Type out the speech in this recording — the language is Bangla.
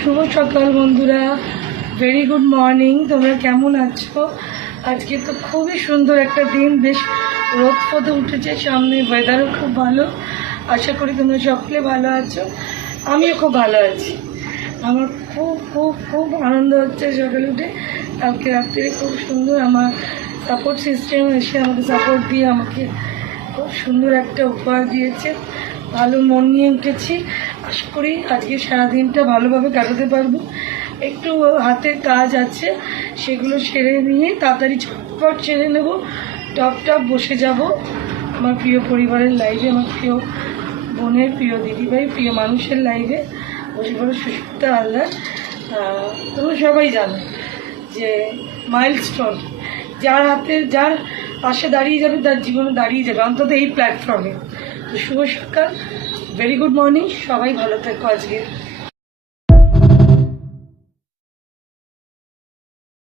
শুভ সকাল বন্ধুরা, ভেরি গুড মর্নিং। তোমরা কেমন আছো? আজকে তো খুবই সুন্দর একটা দিন, বেশ রোদ ফোদ উঠেছে, সামনে ওয়েদারও খুব ভালো। আশা করি তোমরা সকলে ভালো আছো, আমিও খুব ভালো আছি। আমার খুব খুব খুব আনন্দ হচ্ছে সকালে উঠে। কালকে রাত্রে খুব সুন্দর আমার সাপোর্ট সিস্টেম এসে আমাকে সাপোর্ট দিয়ে আমাকে খুব সুন্দর একটা উপহার দিয়েছে। ভালো মন নিয়ে উঠেছি। আশা করি আজকে সারাদিনটা ভালোভাবে কাটাতে পারবো। একটু হাতে কাজ আছে, সেগুলো সেরে নিয়ে তাড়াতাড়ি ঝটপট সেরে নেব। টপ বসে যাব আমার প্রিয় পরিবারের লাইভে, আমার প্রিয় বোনের, প্রিয় দিদিভাই, প্রিয় মানুষের লাইভে বসে পড়ে সুস্মিতা হালদার। তোমরা সবাই জানো যে মাইলস্টোন যার হাতে, যার পাশে দাঁড়িয়ে যাবে তার জীবনে দাঁড়িয়ে যাবে, অন্তত এই প্ল্যাটফর্মে। তো শুভ সকাল, ভেরি গুড মর্নিং, সবাই ভালো থেকো আজকে।